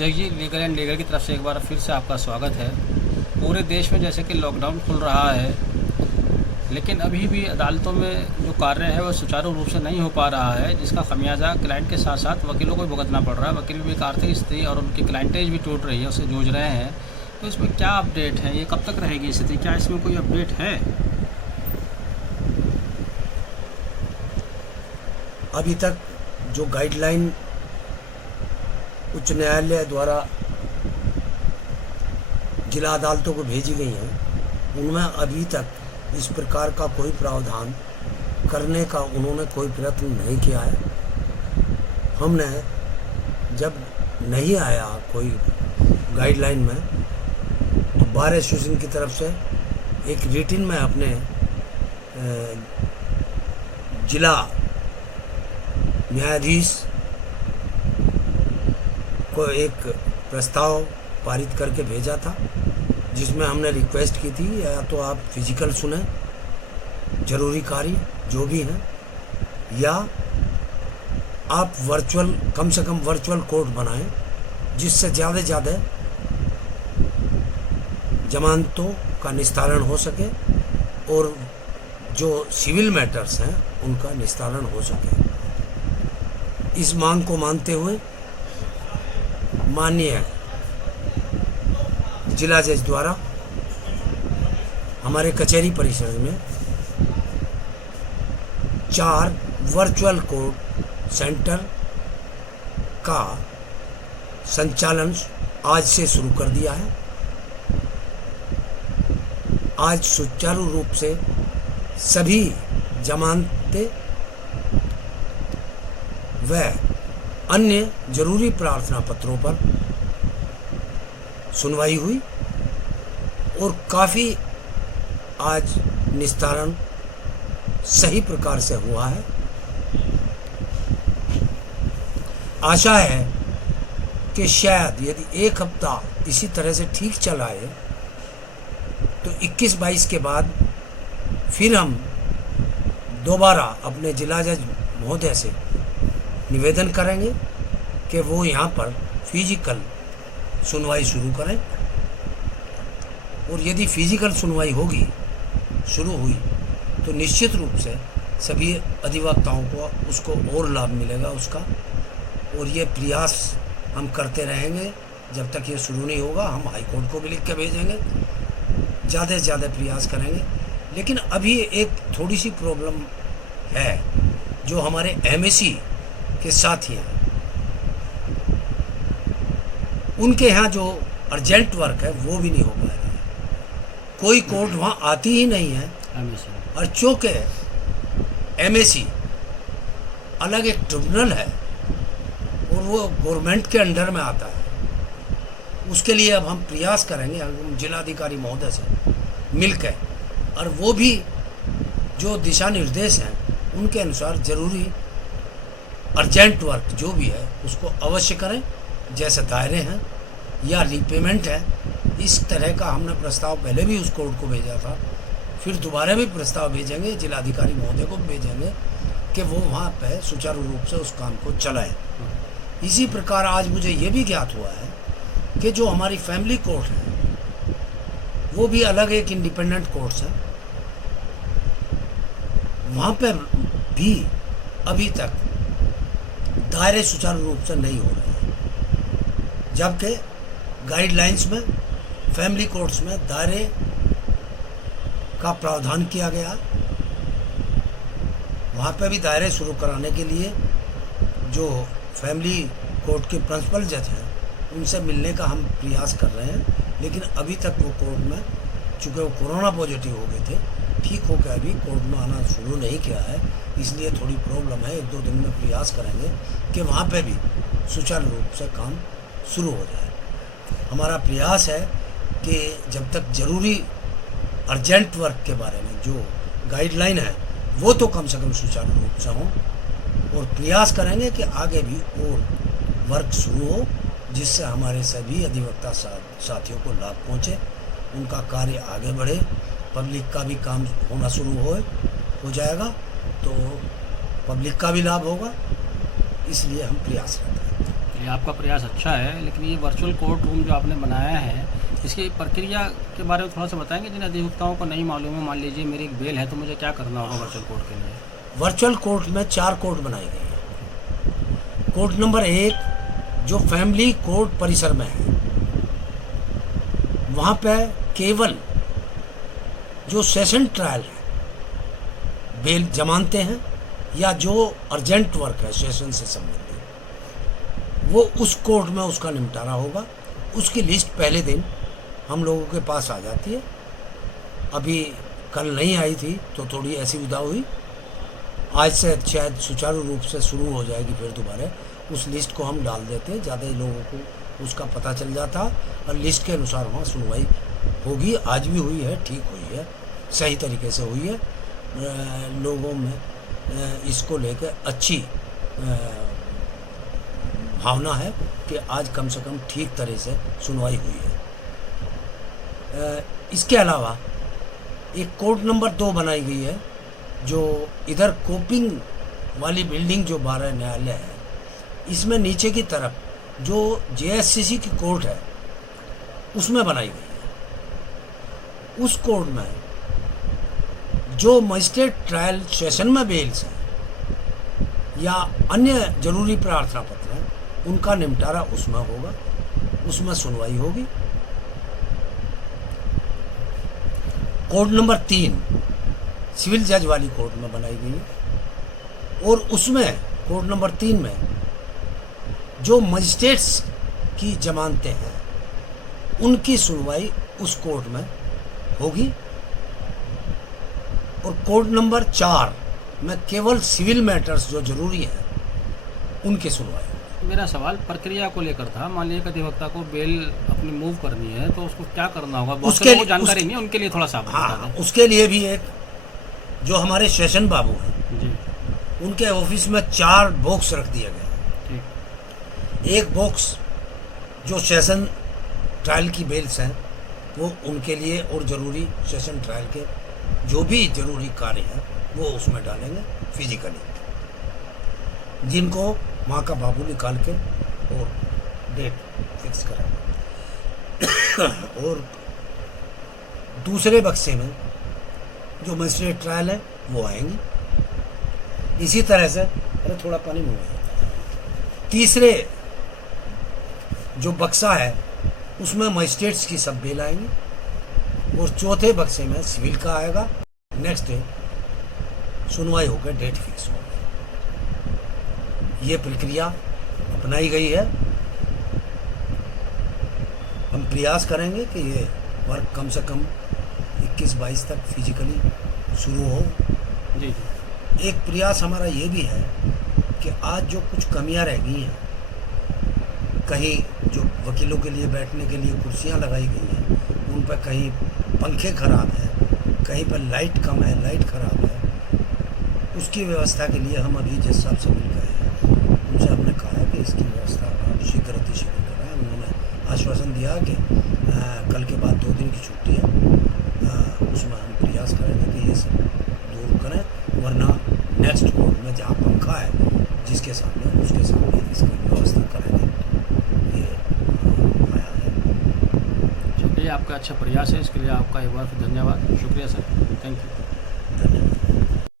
देखिए, legal and legal की तरफ से एक बार फिर से आपका स्वागत है। पूरे देश में जैसे कि लॉकडाउन खुल रहा है, लेकिन अभी भी अदालतों में जो कार्य है वह सुचारू रूप से नहीं हो पा रहा है, जिसका खमियाजा क्लाइंट के साथ साथ वकीलों को भी भुगतना पड़ रहा है। वकील भी एक आर्थिक स्थिति और उनकी क्लाइंटेज भी टूट रही है, उससे जूझ रहे हैं। तो इसमें क्या अपडेट है? ये कब तक रहेगी स्थिति? क्या इसमें कोई अपडेट है? अभी तक जो गाइडलाइन उच्च न्यायालय द्वारा जिला अदालतों को भेजी गई हैं, उनमें अभी तक इस प्रकार का कोई प्रावधान करने का उन्होंने कोई प्रयत्न नहीं किया है। हमने जब नहीं आया कोई गाइडलाइन में, तो बार एसोसिएशन की तरफ से एक रिटिन में अपने जिला न्यायाधीश को एक प्रस्ताव पारित करके भेजा था, जिसमें हमने रिक्वेस्ट की थी या तो आप फिजिकल सुने जरूरी कार्य जो भी हैं, या आप वर्चुअल, कम से कम वर्चुअल कोर्ट बनाएं, जिससे ज़्यादा से ज़्यादा जमानतों का निस्तारण हो सके और जो सिविल मैटर्स हैं उनका निस्तारण हो सके। इस मांग को मानते हुए माननीय जिला जज द्वारा हमारे कचहरी परिसर में 4 वर्चुअल कोर्ट सेंटर का संचालन आज से शुरू कर दिया है। आज सुचारू रूप से सभी जमानतें व अन्य जरूरी प्रार्थना पत्रों पर सुनवाई हुई और काफ़ी आज निस्तारण सही प्रकार से हुआ है। आशा है कि शायद यदि एक हफ्ता इसी तरह से ठीक चला है तो 21-22 के बाद फिर हम दोबारा अपने जिला जज महोदय से निवेदन करेंगे कि वो यहाँ पर फिजिकल सुनवाई शुरू करें, और यदि फिजिकल सुनवाई शुरू हुई तो निश्चित रूप से सभी अधिवक्ताओं को उसको और लाभ मिलेगा उसका। और ये प्रयास हम करते रहेंगे जब तक ये शुरू नहीं होगा। हम हाई कोर्ट को भी लिख के भेजेंगे, ज़्यादा से ज़्यादा प्रयास करेंगे। लेकिन अभी एक थोड़ी सी प्रॉब्लम है, जो हमारे एमएसी के साथी हैं, उनके यहाँ जो अर्जेंट वर्क है वो भी नहीं हो पा रहा है। कोई कोर्ट वहाँ आती ही नहीं है, और चूँकि एमएसी अलग एक ट्रिब्यूनल है और वो गवर्नमेंट के अंडर में आता है, उसके लिए अब हम प्रयास करेंगे हम जिलाधिकारी महोदय से मिलकर, और वो भी जो दिशा निर्देश हैं उनके अनुसार जरूरी अर्जेंट वर्क जो भी है उसको अवश्य करें, जैसे दायरे हैं या रीपेमेंट है। इस तरह का हमने प्रस्ताव पहले भी उस कोर्ट को भेजा था, फिर दोबारा भी प्रस्ताव भेजेंगे, जिलाधिकारी महोदय को भेजेंगे कि वो वहाँ पे सुचारू रूप से उस काम को चलाएं। इसी प्रकार आज मुझे ये भी ज्ञात हुआ है कि जो हमारी फैमिली कोर्ट है वो भी अलग एक इंडिपेंडेंट कोर्ट्स है, वहाँ पर भी अभी तक दायरे सुचारू रूप से नहीं हो रहे हैं, जबकि गाइडलाइंस में फैमिली कोर्ट्स में दायरे का प्रावधान किया गया। वहाँ पे भी दायरे शुरू कराने के लिए जो फैमिली कोर्ट के प्रिंसिपल जज हैं उनसे मिलने का हम प्रयास कर रहे हैं, लेकिन अभी तक वो कोर्ट में, चूँकि वो कोरोना पॉजिटिव हो गए थे, ठीक होकर अभी कोर्ट में आना शुरू नहीं किया है, इसलिए थोड़ी प्रॉब्लम है। 1-2 दिन में प्रयास करेंगे कि वहाँ पे भी सुचारू रूप से काम शुरू हो जाए। हमारा प्रयास है कि जब तक जरूरी अर्जेंट वर्क के बारे में जो गाइडलाइन है वो तो कम से कम सुचारू रूप से हो, और प्रयास करेंगे कि आगे भी और वर्क शुरू हो, जिससे हमारे सभी अधिवक्ता साथियों को लाभ पहुँचे, उनका कार्य आगे बढ़े, पब्लिक का भी काम होना शुरू हो जाएगा तो पब्लिक का भी लाभ होगा, इसलिए हम प्रयास करते हैं। ये आपका प्रयास अच्छा है, लेकिन ये वर्चुअल कोर्ट रूम जो आपने बनाया है, इसकी प्रक्रिया के बारे में थोड़ा सा बताएंगे जिन अधिवक्ताओं को नहीं मालूम है। मान लीजिए मेरी एक बेल है तो मुझे क्या करना होगा वर्चुअल कोर्ट के लिए? वर्चुअल कोर्ट में 4 कोर्ट बनाई गई है। कोर्ट नंबर 1 जो फैमिली कोर्ट परिसर में है, वहाँ पे केवल जो सेशन ट्रायल है, बेल जमानते हैं या जो अर्जेंट वर्क है सेशन से संबंधित, वो उस कोर्ट में उसका निपटारा होगा। उसकी लिस्ट पहले दिन हम लोगों के पास आ जाती है। अभी कल नहीं आई थी तो थोड़ी ऐसी विदा हुई, आज से शायद सुचारू रूप से शुरू हो जाएगी। फिर दोबारा उस लिस्ट को हम डाल देते हैं, ज़्यादा ही लोगों को उसका पता चल जाता और लिस्ट के अनुसार वहाँ सुनवाई होगी। आज भी हुई है, ठीक हुई है, सही तरीके से हुई है। लोगों में इसको लेकर अच्छी भावना है कि आज कम से कम ठीक तरह से सुनवाई हुई है। इसके अलावा एक कोर्ट नंबर 2 बनाई गई है, जो इधर कोपिंग वाली बिल्डिंग जो 12 न्यायालय है, इसमें नीचे की तरफ जो जेएससीसी की कोर्ट है उसमें बनाई गई है। उस कोर्ट में जो मजिस्ट्रेट ट्रायल सेशन में बेल्स हैं या अन्य जरूरी प्रार्थना पत्र हैं, उनका निपटारा उसमें होगा, उसमें सुनवाई होगी। कोर्ट नंबर 3 सिविल जज वाली कोर्ट में बनाई गई है और उसमें कोर्ट नंबर 3 में जो मजिस्ट्रेट्स की जमानतें हैं उनकी सुनवाई उस कोर्ट में होगी। और कोर्ट नंबर 4 में केवल सिविल मैटर्स जो जरूरी हैं उनकी सुनवाई। मेरा सवाल प्रक्रिया को लेकर था। मान लीजिए अधिवक्ता को बेल अपनी मूव करनी है तो उसको क्या करना होगा? उसके लिए जानकारी नहीं है, उनके लिए थोड़ा सा बता दें। उसके लिए भी एक जो हमारे सेशन बाबू हैं जी, उनके ऑफिस में 4 बॉक्स रख दिया गया है। एक बॉक्स जो सेशन ट्रायल की बेल्स हैं वो उनके लिए, और ज़रूरी सेशन ट्रायल के जो भी ज़रूरी कार्य हैं वो उसमें डालेंगे फिजिकली, जिनको वहाँ का बाबू निकाल के और डेट फिक्स करेंगे। और दूसरे बक्से में जो मजिस्ट्रेट ट्रायल है वो आएंगी। इसी तरह से, अरे थोड़ा पानी मंगाइए। तीसरे जो बक्सा है उसमें मजिस्ट्रेट्स की सब बेल आएंगी और चौथे बक्से में सिविल का आएगा। नेक्स्ट डे सुनवाई होकर डेट फिक्स होगी। ये प्रक्रिया अपनाई गई है। हम प्रयास करेंगे कि ये वर्क कम से कम 21-22 तक फिजिकली शुरू हो। जी। एक प्रयास हमारा ये भी है कि आज जो कुछ कमियां रह गई हैं, कहीं जो वकीलों के लिए बैठने के लिए कुर्सियां लगाई गई हैं उन पर कहीं पंखे खराब हैं, कहीं पर लाइट कम है, लाइट खराब है, उसकी व्यवस्था के लिए हम अभी जज साहब से मिल गए हैं। उनसे हमने कहा कि इसकी व्यवस्था आप शीघ्र अतिशीघ्र कराएं। उन्होंने आश्वासन दिया कि कल के बाद 2 दिन की छुट्टी है, उसमें हम प्रयास करेंगे कि ये सब दूर करें, वरना नेक्स्ट कोर्ट में जहाँ पंखा है जिसके सामने उसके सामने इसकी व्यवस्था करेंगे। ये आया है। चलिए, आपका अच्छा प्रयास है, इसके लिए आपका एक बार धन्यवाद। शुक्रिया सर, थैंक यू।